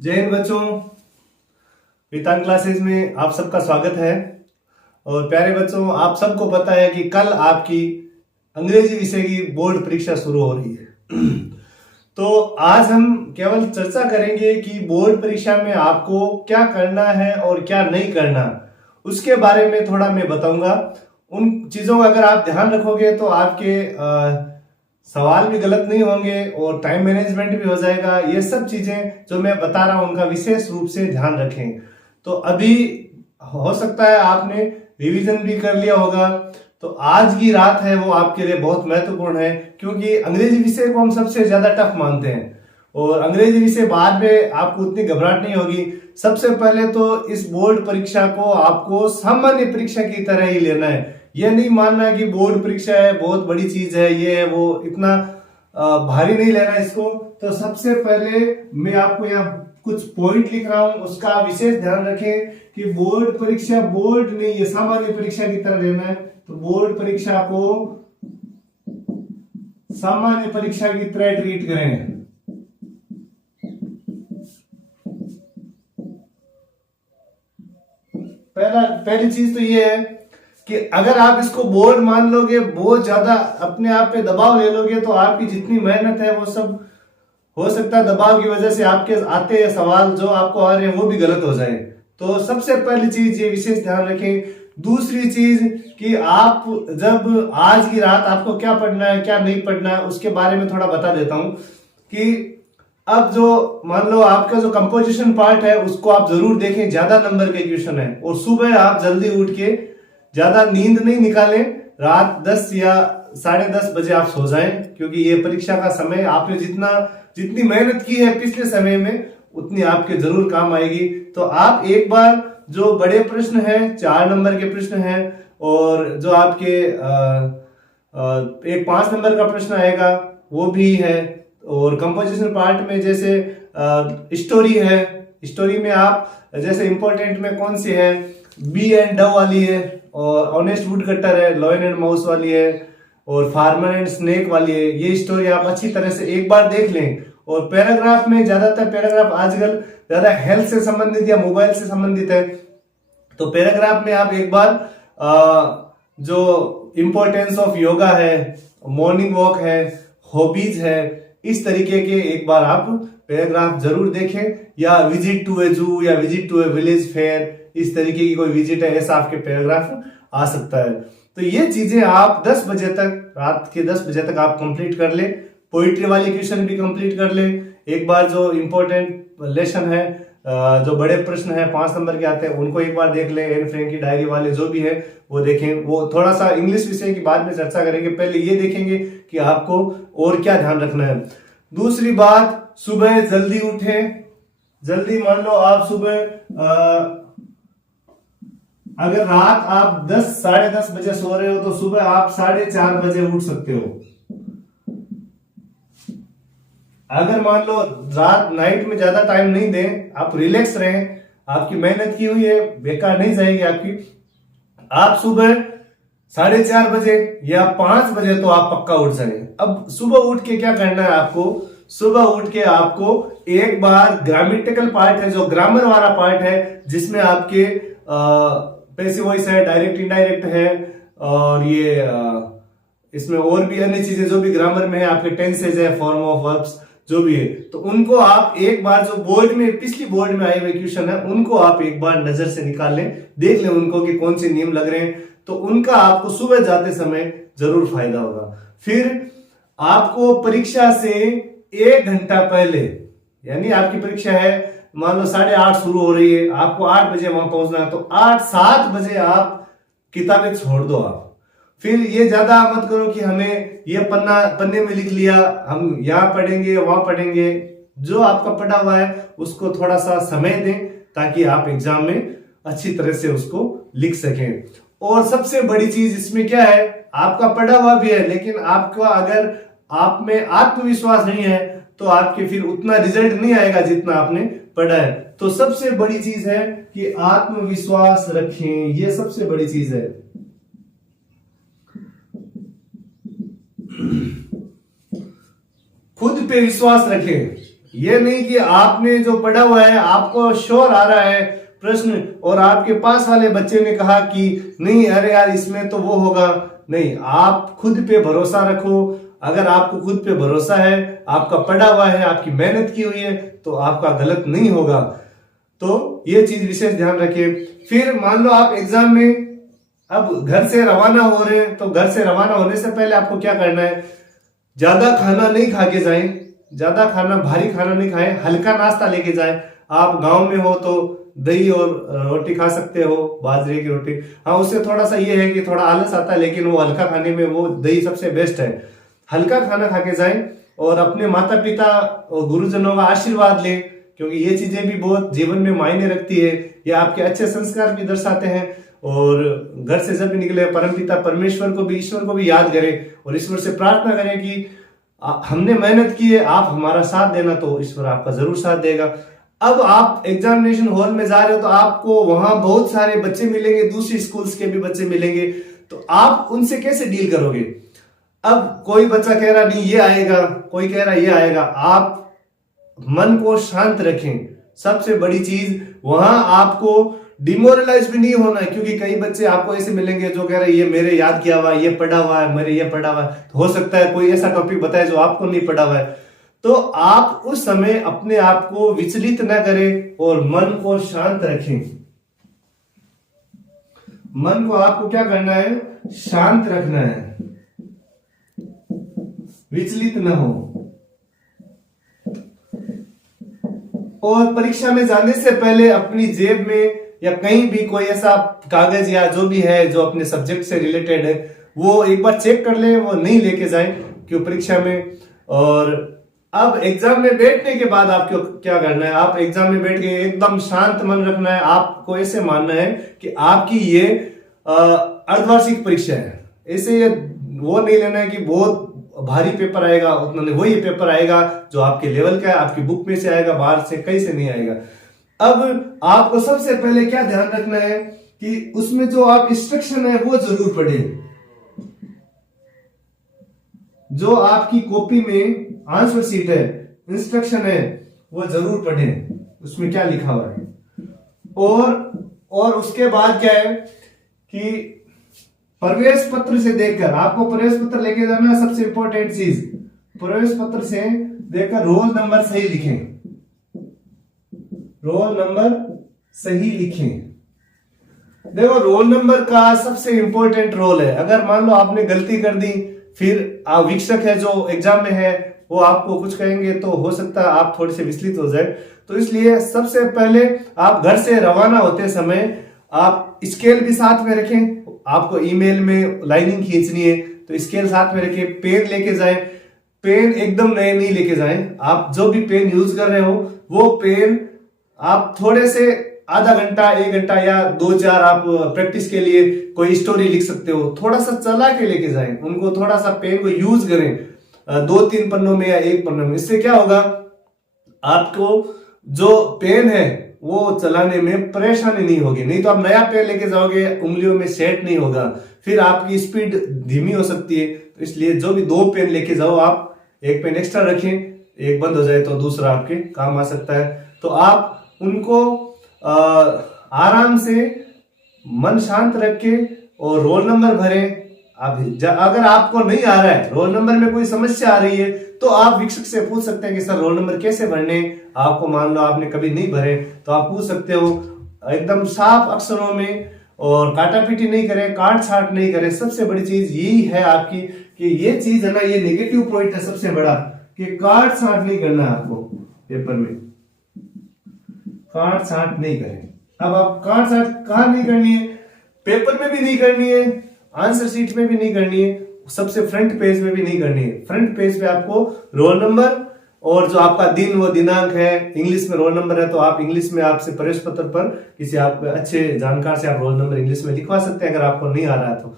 जय हिंद बच्चों, वेदांत क्लासेस में आप सबका स्वागत है। और प्यारे बच्चों, आप सबको पता है कि कल आपकी अंग्रेजी विषय की बोर्ड परीक्षा शुरू हो रही है। तो आज हम केवल चर्चा करेंगे कि बोर्ड परीक्षा में आपको क्या करना है और क्या नहीं करना, उसके बारे में थोड़ा मैं बताऊंगा। उन चीजों का अगर आप ध्यान रखोगे तो आपके सवाल भी गलत नहीं होंगे और टाइम मैनेजमेंट भी हो जाएगा। ये सब चीजें जो मैं बता रहा हूं उनका विशेष रूप से ध्यान रखें। तो अभी हो सकता है आपने रिवीजन भी कर लिया होगा, तो आज की रात है वो आपके लिए बहुत महत्वपूर्ण है, क्योंकि अंग्रेजी विषय को हम सबसे ज्यादा टफ मानते हैं और अंग्रेजी विषय बाद में आपको उतनी घबराहट नहीं होगी। सबसे पहले तो इस बोर्ड परीक्षा को आपको सामान्य परीक्षा की तरह ही लेना है। यह नहीं मानना कि बोर्ड परीक्षा है, बहुत बड़ी चीज है, ये है वो, इतना भारी नहीं लेना इसको। तो सबसे पहले मैं आपको यहाँ कुछ पॉइंट लिख रहा हूं, उसका विशेष ध्यान रखें कि बोर्ड परीक्षा बोर्ड नहीं, ये सामान्य परीक्षा की तरह लेना है। तो बोर्ड परीक्षा को सामान्य परीक्षा की तरह ट्रीट करें। पहली चीज तो ये है कि अगर आप इसको बोर्ड मान लोगे, बहुत ज्यादा अपने आप पे दबाव ले लोगे, तो आपकी जितनी मेहनत है वो सब हो सकता है दबाव की वजह से आपके आते हैं सवाल जो आपको आ रहे हैं वो भी गलत हो जाए। तो सबसे पहली चीज ये विशेष ध्यान रखें। दूसरी चीज कि आप जब आज की रात आपको क्या पढ़ना है क्या नहीं पढ़ना है उसके बारे में थोड़ा बता देता हूं कि अब जो मान लो आपका जो कंपोजिशन पार्ट है उसको आप जरूर देखें, ज्यादा नंबर के क्वेश्चन है। और सुबह आप जल्दी उठ के ज्यादा नींद नहीं निकालें, रात 10 या 10:30 बजे आप सो जाएं, क्योंकि ये परीक्षा का समय आपने जितनी मेहनत की है पिछले समय में उतनी आपके जरूर काम आएगी। तो आप एक बार जो बड़े प्रश्न हैं, 4 नंबर के प्रश्न हैं, और जो आपके एक 5 नंबर का प्रश्न आएगा वो भी है। और कंपोजिशन पार्ट में जैसे स्टोरी है, स्टोरी में आप जैसे इंपॉर्टेंट में कौन सी है, बी एंड डव वाली है, और ऑनेस्ट वुड कटर है, लॉयन एंड माउस वाली है, और फार्मर एंड स्नेक वाली है। ये स्टोरी आप अच्छी तरह से एक बार देख लें। और पैराग्राफ में ज्यादातर पैराग्राफ आजकल ज्यादा हेल्थ से संबंधित या मोबाइल से संबंधित है, तो पैराग्राफ में आप एक बार जो इंपॉर्टेंस ऑफ योगा है, मॉर्निंग वॉक है, हॉबीज है, इस तरीके के एक बार आप पैराग्राफ जरूर देखें। या विजिट टू ए जू या visit to a village fair, इस तरीके की कोई विजिट है, ऐसा आपके पैराग्राफ आ सकता है। तो ये चीजें आप 10 बजे तक, रात के 10 बजे तक आप कंप्लीट कर ले। पोइट्री वाले क्वेश्चन भी कंप्लीट कर ले एक बार। जो इंपॉर्टेंट लेसन है, जो बड़े प्रश्न है 5 नंबर के आते हैं, उनको एक बार देख ले। एन फ्रैंक की डायरी वाले जो भी है वो देखें। वो थोड़ा सा इंग्लिश विषय की बाद में चर्चा करेंगे, पहले ये देखेंगे कि आपको और क्या ध्यान रखना है। दूसरी बात, सुबह जल्दी उठें। जल्दी मान लो आप सुबह अगर रात आप 10-10:30 बजे सो रहे हो तो सुबह आप 4:30 बजे उठ सकते हो। अगर मान लो रात नाइट में ज्यादा टाइम नहीं दें, आप रिलैक्स रहें, आपकी मेहनत की हुई है बेकार नहीं जाएगी आपकी। आप सुबह 4:30 बजे या 5 बजे तो आप पक्का उठ जाए। अब सुबह उठ के क्या करना है आपको, सुबह उठ के आपको एक बार ग्रामेटिकल पार्ट है, जो ग्रामर वाला पार्ट है, जिसमें आपके पैसिव वॉइस है, डायरेक्ट इनडायरेक्ट है, और ये इसमें और भी अन्य चीजें जो भी ग्रामर में है, आपके टेंसेज है, फॉर्म ऑफ वर्ब्स जो भी है, तो उनको आप एक बार जो बोर्ड में पिछली बोर्ड में आए हुए क्वेश्चन है उनको आप एक बार नजर से निकाल लें, देख लें उनको कि कौन से नियम लग रहे हैं। तो उनका आपको सुबह जाते समय जरूर फायदा होगा। फिर आपको परीक्षा से 1 घंटा पहले, यानी आपकी परीक्षा है मान लो 8:30 शुरू हो रही है, आपको 8 बजे वहां पहुंचना है, तो 8-7 बजे आप किताबें छोड़ दो। आप फिर ये ज्यादा मत करो कि हमें ये पन्ने में लिख लिया, हम यहाँ पढ़ेंगे वहां पढ़ेंगे। जो आपका पढ़ा हुआ है उसको थोड़ा सा समय दें ताकि आप एग्जाम में अच्छी तरह से उसको लिख सकें। और सबसे बड़ी चीज इसमें क्या है, आपका पढ़ा हुआ भी है, लेकिन आपका अगर आप में आत्मविश्वास नहीं है तो आपके फिर उतना रिजल्ट नहीं आएगा जितना आपने पढ़ा है। तो सबसे बड़ी चीज है कि आत्मविश्वास रखें, ये सबसे बड़ी चीज है। खुद पे विश्वास रखें, ये नहीं कि आपने जो पढ़ा हुआ है आपको श्योर आ रहा है प्रश्न और आपके पास वाले बच्चे ने कहा कि नहीं अरे यार इसमें तो वो होगा। नहीं, आप खुद पे भरोसा रखो। अगर आपको खुद पे भरोसा है, आपका पढ़ा हुआ है, आपकी मेहनत की हुई है, तो आपका गलत नहीं होगा। तो ये चीज विशेष ध्यान रखिए। फिर मान लो आप एग्जाम में अब घर से रवाना हो रहे हैं, तो घर से रवाना होने से पहले आपको क्या करना है, ज्यादा खाना नहीं खा के जाएं, ज्यादा खाना भारी खाना नहीं खाएं, हल्का नाश्ता लेके जाएं। आप गांव में हो तो दही और रोटी खा सकते हो, बाजरे की रोटी। हाँ, उससे थोड़ा सा ये है कि थोड़ा आलस आता है, लेकिन वो हल्का खाने में वो दही सबसे बेस्ट है। हल्का खाना खा के जाएं और अपने माता पिता और गुरुजनों का आशीर्वाद लें, क्योंकि ये चीजें भी बहुत जीवन में मायने रखती है। ये आपके अच्छे संस्कार भी दर्शाते हैं। और घर से जब भी निकले परमपिता परमेश्वर को भी, ईश्वर को भी याद करें और ईश्वर से प्रार्थना करें कि हमने मेहनत की है, आप हमारा साथ देना, तो ईश्वर आपका जरूर साथ देगा। अब आप एग्जामिनेशन हॉल में जा रहे हो तो आपको वहां बहुत सारे बच्चे मिलेंगे, दूसरी स्कूल्स के भी बच्चे मिलेंगे, तो आप उनसे कैसे डील करोगे। अब कोई बच्चा कह रहा नहीं ये आएगा, कोई कह रहा ये आएगा, आप मन को शांत रखें। सबसे बड़ी चीज, वहां आपको डिमोरलाइज भी नहीं होना है, क्योंकि कई बच्चे आपको ऐसे मिलेंगे जो कह रहे ये मेरे याद किया हुआ, ये पढ़ा हुआ है, मेरे ये पढ़ा हुआ है। तो हो सकता है कोई ऐसा टॉपिक बताए जो आपको नहीं पढ़ा हुआ है। तो आप उस समय अपने आप को विचलित न करें और मन को शांत रखें। मन को आपको क्या करना है, शांत रखना है, विचलित न हो। और परीक्षा में जाने से पहले अपनी जेब में या कहीं भी कोई ऐसा कागज या जो भी है जो अपने सब्जेक्ट से रिलेटेड है, वो एक बार चेक कर लें, वो नहीं लेके जाएं क्यों परीक्षा में। और अब एग्जाम में बैठने के बाद आपको क्या करना है, आप एग्जाम में बैठ के एकदम शांत मन रखना है। आपको ऐसे मानना है कि आपकी ये अर्धवार्षिक परीक्षा है। ऐसे वो नहीं लेना है कि बहुत भारी पेपर आएगा, उतना नहीं, वही पेपर आएगा जो आपके लेवल का है, आपकी बुक में से आएगा, बाहर से कहीं से नहीं आएगा। अब आपको सबसे पहले क्या ध्यान रखना है कि उसमें जो आप इंस्ट्रक्शन है वो जरूर पढ़ें। जो आपकी कॉपी में आंसर शीट है, इंस्ट्रक्शन है, वो जरूर पढ़ें, उसमें क्या लिखा हुआ है। और उसके बाद क्या है कि प्रवेश पत्र से देखकर, आपको प्रवेश पत्र लेके जाना है, सबसे इंपॉर्टेंट चीज, प्रवेश पत्र से देखकर रोल नंबर सही लिखें, रोल नंबर सही लिखें। देखो, रोल नंबर का सबसे इंपॉर्टेंट रोल है। अगर मान लो आपने गलती कर दी, फिर शिक्षक है जो एग्जाम में है वो आपको कुछ कहेंगे, तो हो सकता है आप थोड़े से विचलित हो जाए। तो इसलिए सबसे पहले आप घर से रवाना होते समय आप स्केल भी साथ में रखें। आपको ईमेल में लाइनिंग खींचनी है तो स्केल साथ में रखें। पेन लेके जाएं, पेन एकदम नए नहीं लेके जाएं। आप जो भी पेन यूज कर रहे हो वो पेन आप थोड़े से आधा घंटा, 1 घंटा या 2-4 आप प्रैक्टिस के लिए कोई स्टोरी लिख सकते हो, थोड़ा सा चला के लेके जाएं। उनको थोड़ा सा पेन को यूज करें 2-3 पन्नों में या 1 पन्नों में। इससे क्या होगा, आपको जो पेन है वो चलाने में परेशानी नहीं होगी। नहीं तो आप नया पेन लेके जाओगे, उंगलियों में सेट नहीं होगा, फिर आपकी स्पीड धीमी हो सकती है। तो इसलिए जो भी 2 पेन लेके जाओ, आप 1 पेन एक्स्ट्रा रखें, एक बंद हो जाए तो दूसरा आपके काम आ सकता है। तो आप उनको आराम से मन शांत रख के और रोल नंबर भरें। अगर आपको नहीं आ रहा है, रोल नंबर में कोई समस्या आ रही है, तो आप शिक्षक से पूछ सकते हैं कि सर रोल नंबर कैसे भरने। आपको मान लो आपने कभी नहीं भरे तो आप पूछ सकते हो एकदम साफ अक्षरों में, और काटा पीटी नहीं करें, काट छाट नहीं करें। सबसे बड़ी चीज यही है आपकी कि ये चीज है ना, ये नेगेटिव पॉइंट है सबसे बड़ा, कि काट छाट नहीं करना है आपको पेपर में, काट छाट नहीं करें। अब आप काट छाट कहां नहीं करनी है, पेपर में भी नहीं करनी है, आंसर शीट में भी नहीं करनी है, सबसे फ्रंट पेज में भी नहीं करनी है। फ्रंट पेज पे आपको रोल नंबर और जो आपका दिन व दिनांक है, इंग्लिश में रोल नंबर है तो आप इंग्लिश में आपसे प्रवेश पत्र पर किसी आप अच्छे जानकार से आप रोल नंबर इंग्लिश में लिखवा सकते हैं अगर आपको नहीं आ रहा है तो।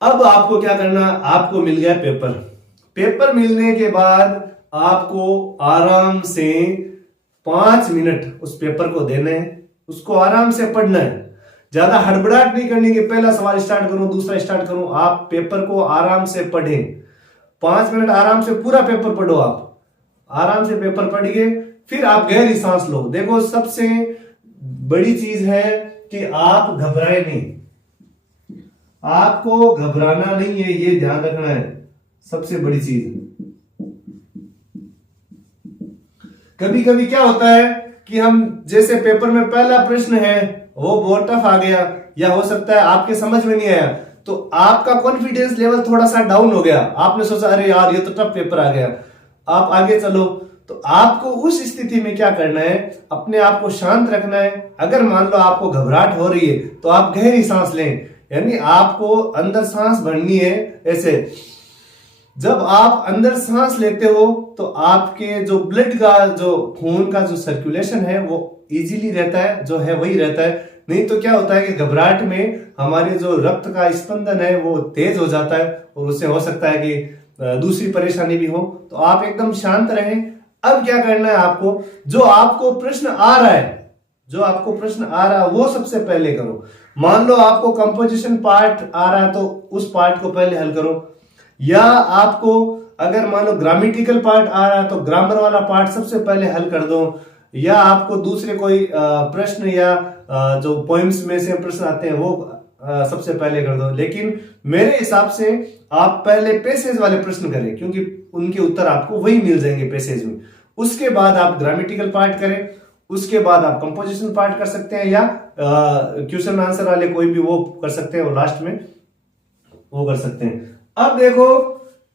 अब आपको क्या करना, आपको मिल गया पेपर। पेपर मिलने के बाद आपको आराम से 5 मिनट उस पेपर को देने हैं, उसको आराम से पढ़ना है। ज्यादा हड़बड़ाहट नहीं करनी कि पहला सवाल स्टार्ट करूं, दूसरा स्टार्ट करूं। आप पेपर को आराम से पढ़ें, 5 मिनट आराम से पूरा पेपर पढ़ो आप। आराम से पेपर पढ़िए, फिर आप गहरी सांस लो। देखो सबसे बड़ी चीज है कि आप घबराए नहीं, आपको घबराना नहीं है, ये ध्यान रखना है, सबसे बड़ी चीज। कभी कभी क्या होता है कि हम जैसे पेपर में पहला प्रश्न है वो बहुत टफ आ गया, या हो सकता है आपके समझ में नहीं आया, तो आपका कॉन्फिडेंस लेवल थोड़ा सा डाउन हो गया, आपने सोचा अरे यार ये तो टफ पेपर आ गया, आप आगे चलो। तो आपको उस स्थिति में क्या करना है, अपने आप को शांत रखना है। अगर मान लो आपको घबराहट हो रही है तो आप गहरी सांस लें, यानी आपको अंदर सांस भरनी है ऐसे। जब आप अंदर सांस लेते हो तो आपके जो ब्लड का, जो खून का जो सर्कुलेशन है वो इजीली रहता है, जो है वही रहता है। नहीं तो क्या होता है कि घबराहट में हमारे जो रक्त का स्पंदन है वो तेज हो जाता है और उससे हो सकता है कि दूसरी परेशानी भी हो। तो आप एकदम शांत रहें। अब क्या करना है आपको, जो आपको प्रश्न आ रहा है, जो आपको प्रश्न आ रहा है वो सबसे पहले करो। मान लो आपको कंपोजिशन पार्ट आ रहा है तो उस पार्ट को पहले हल करो, या आपको अगर मान लो ग्रामेटिकल पार्ट आ रहा है तो ग्रामर वाला पार्ट सबसे पहले हल कर दो, या आपको दूसरे कोई प्रश्न या जो पोइम्स में से प्रश्न आते हैं वो सबसे पहले कर दो। लेकिन मेरे हिसाब से आप पहले पैसेज वाले प्रश्न करें, क्योंकि उनके उत्तर आपको वही मिल जाएंगे पैसेज में। उसके बाद आप ग्रामेटिकल पार्ट करें, उसके बाद आप कंपोजिशन पार्ट कर सकते हैं, या क्वेश्चन आंसर वाले कोई भी वो कर सकते हैं, और लास्ट में वो कर सकते हैं। अब देखो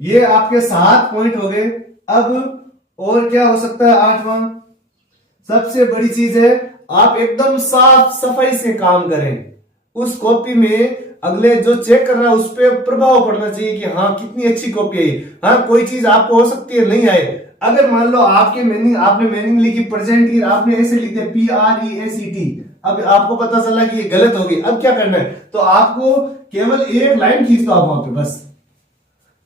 ये आपके 7 पॉइंट हो गए। अब और क्या हो सकता है, 8वां सबसे बड़ी चीज है, आप एकदम साफ सफाई से काम करें। उस कॉपी में अगले जो चेक कर रहा है उस पर प्रभाव पड़ना चाहिए कि हाँ कितनी अच्छी कॉपी आई। हाँ कोई चीज आपको हो सकती है नहीं आए, अगर मान लो आपके मीनिंग, आपने मीनिंग लिखी प्रेजेंट की, आपने ऐसे लिख दिया PRESET, अब आपको पता चला कि ये गलत होगी, अब क्या करना है, तो आपको केवल एक लाइन खींच दो आप वहां पे, बस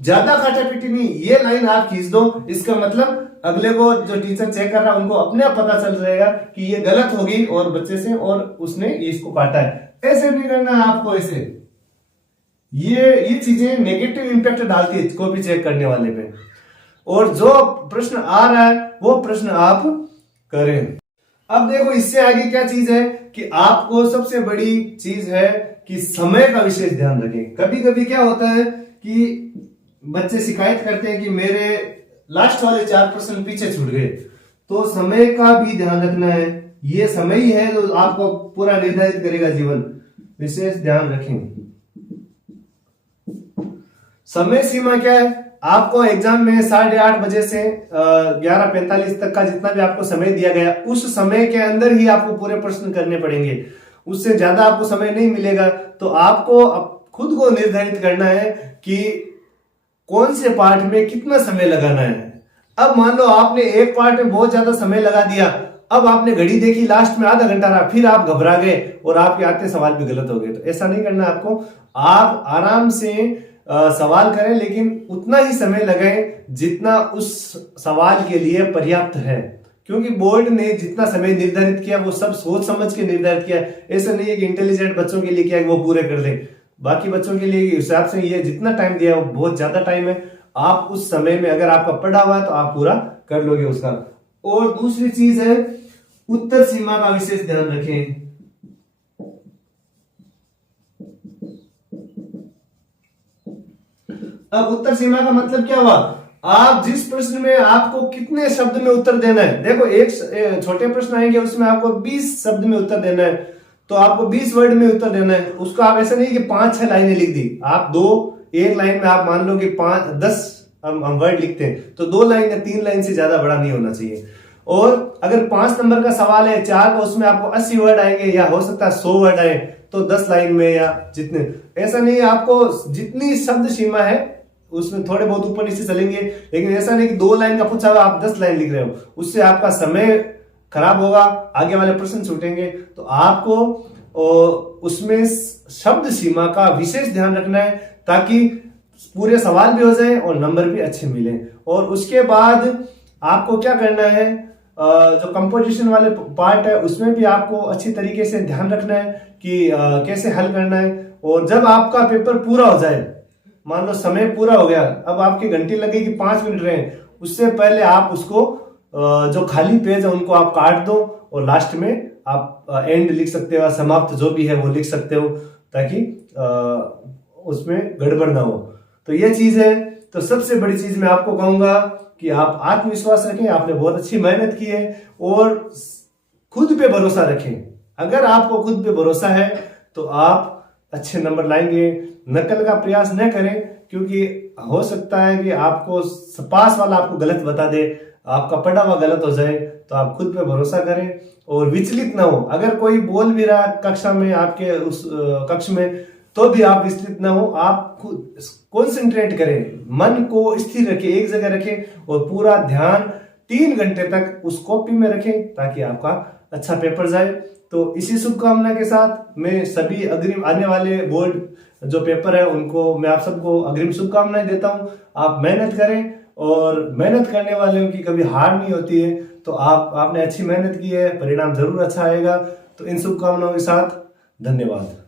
ज्यादा खाटापीटी नहीं, ये लाइन आप खींच दो। इसका मतलब अगले को जो टीचर चेक कर रहा है उनको अपने आप पता चल जाएगा कि ये गलत होगी और बच्चे से, और उसने इसको काटा है। ऐसे नहीं करना है आपको, ऐसे ये चीजें नेगेटिव इंपैक्ट डालती है कॉपी चेक करने वाले पे। और जो प्रश्न आ रहा है वो प्रश्न आप करें। अब देखो इससे आगे क्या चीज है कि आपको सबसे बड़ी चीज है कि समय का विशेष ध्यान रखें। कभी कभी क्या होता है कि बच्चे शिकायत करते हैं कि मेरे लास्ट वाले 4 प्रश्न पीछे छूट गए, तो समय का भी ध्यान रखना है। ये समय ही है जो आपको पूरा निर्धारित करेगा जीवन, विशेष ध्यान रखें। समय सीमा क्या है, आपको एग्जाम में 8:30 बजे से 11:45 तक का जितना भी आपको समय दिया गया, उस समय के अंदर ही आपको पूरे प्रश्न करने पड़ेंगे, उससे ज्यादा आपको समय नहीं मिलेगा। तो आपको खुद को निर्धारित करना है कि कौन से पार्ट में कितना समय लगाना है। अब मान लो आपने एक पार्ट में बहुत ज्यादा समय लगा दिया, अब आपने घड़ी देखी लास्ट में आधा घंटा रहा, फिर आप घबरा गए और आपके आते सवाल भी गलत हो गए। तो ऐसा नहीं करना आपको, आप आराम से सवाल करें, लेकिन उतना ही समय लगाएं जितना उस सवाल के लिए पर्याप्त है। क्योंकि बोर्ड ने जितना समय निर्धारित किया वो सब सोच समझ के निर्धारित किया। ऐसा नहीं है कि इंटेलिजेंट बच्चों के लिए क्या है वो पूरे कर ले, बाकी बच्चों के लिए हिसाब से ये जितना टाइम दिया है वो बहुत ज्यादा टाइम है। आप उस समय में अगर आपका पढ़ा हुआ है तो आप पूरा कर लोगे उसका। और दूसरी चीज है उत्तर सीमा का विशेष ध्यान रखें। अब उत्तर सीमा का मतलब क्या हुआ, आप जिस प्रश्न में आपको कितने शब्द में उत्तर देना है। देखो एक छोटे प्रश्न आएंगे उसमें आपको 20 शब्द में उत्तर देना है, तो आपको 20 वर्ड में उत्तर देना है। उसको आप ऐसा नहीं कि 5-6 लाइनें लिख दी, आप एक लाइन में आप मान लो कि 5-10 हम वर्ड लिखते हैं, तो 2 लाइन या 3 लाइन से ज्यादा बड़ा नहीं होना चाहिए। और अगर 5 नंबर का सवाल है 4 का, उसमें आपको 80 वर्ड आएंगे या हो सकता है 100 वर्ड आए, तो 10 लाइन में या जितने, ऐसा नहीं, आपको जितनी शब्द सीमा है उसमें थोड़े बहुत ऊपर नीचे चलेंगे, लेकिन ऐसा नहीं कि 2 लाइन का पूछा हुआ आप 10 लाइन लिख रहे हो, उससे आपका समय खराब होगा, आगे वाले प्रश्न छूटेंगे। तो आपको उसमें शब्द सीमा का विशेष ध्यान रखना है ताकि पूरे सवाल भी हो जाए और नंबर भी अच्छे मिले। और उसके बाद आपको क्या करना है, जो कंपोजिशन वाले पार्ट है उसमें भी आपको अच्छी तरीके से ध्यान रखना है कि कैसे हल करना है। और जब आपका पेपर पूरा हो जाए, मान लो समय पूरा हो गया, अब आपकी घंटी लगेगी 5 मिनट रहे, उससे पहले आप उसको जो खाली पेज है उनको आप काट दो और लास्ट में आप एंड लिख सकते हो, समाप्त जो भी है वो लिख सकते हो, ताकि उसमें गड़बड़ ना हो। तो ये चीज है। तो सबसे बड़ी चीज मैं आपको कहूंगा कि आप आत्मविश्वास रखें, आपने बहुत अच्छी मेहनत की है और खुद पे भरोसा रखें। अगर आपको खुद पे भरोसा है तो आप अच्छे नंबर लाएंगे। नकल का प्रयास न करें, क्योंकि हो सकता है कि आपको पास वाला आपको गलत बता दे, आपका पढ़ा हुआ गलत हो जाए। तो आप खुद पे भरोसा करें और विचलित ना हो। अगर कोई बोल भी रहा कक्षा में, आपके उस कक्ष में, तो भी आप विचलित ना हो। आप खुद कॉन्सेंट्रेट करें, मन को स्थिर रखें, एक जगह रखें और पूरा ध्यान 3 घंटे तक उस कॉपी में रखें, ताकि आपका अच्छा पेपर जाए। तो इसी शुभकामना के साथ मैं सभी अग्रिम आने वाले बोर्ड जो पेपर है उनको मैं आप सबको अग्रिम शुभकामनाएं देता हूं। आप मेहनत करें और मेहनत करने वालों की कभी हार नहीं होती है। तो आपने अच्छी मेहनत की है, परिणाम जरूर अच्छा आएगा। तो इन शुभकामनाओं के साथ धन्यवाद।